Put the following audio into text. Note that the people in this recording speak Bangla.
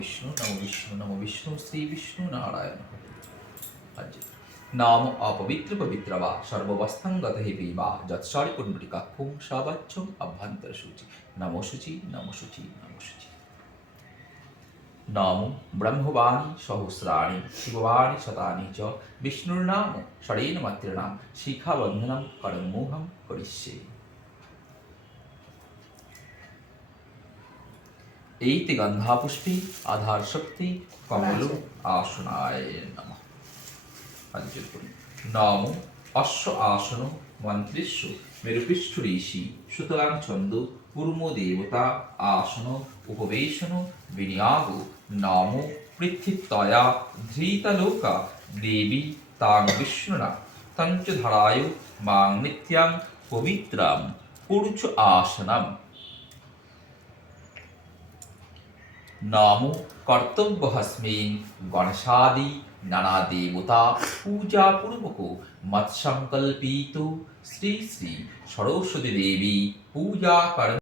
বিষ্ণু নমো বিষ্ণু নমো বিষ্ণু শ্রী বিষ্ণু নারায়ণ। নাম অপবিত্র পবিত্র বা সর্ববস্থাঙ্গত হি বা যৎসারি পুণ্ডরিকাক্ষং সাবাচ্যং অভ্যন্তর শুচি নমো শুচি নমো শুচি নমো শুচি। নাম ব্রহ্মবাণী সহস্রাণি শিববাণী শতানি চ বিষ্ণুর্নাম ষড়েন মাতৃণাম শিখাবন্ধনম করমোহম করিষ্যে। এইতে গন্ধাপুষ্পী আধার শক্তি কমল আসনায় নমঃ। নাম অশ্ব আসন মন্ত্রেষু মেরুপৃষ্ঠ ঋষি সুতরাং ছন্দ কুর্ম দেবতা আসন উপবেশন বিনিয়াগ নাম পৃথিবীতয়া ধৃতলোকা দেবী তাং বিষ্ণুনা তঞ্চ ধারায় মাং নিত্যাং পবিত্রাং পুরুষ আসনম। নাম কর্তব্যহস্মিন গণেশাদি নানা দেবতা পূজা পূর্বক মৎসংকল্পিত শ্রী শ্রী সরস্বতী দেবী পূজা কর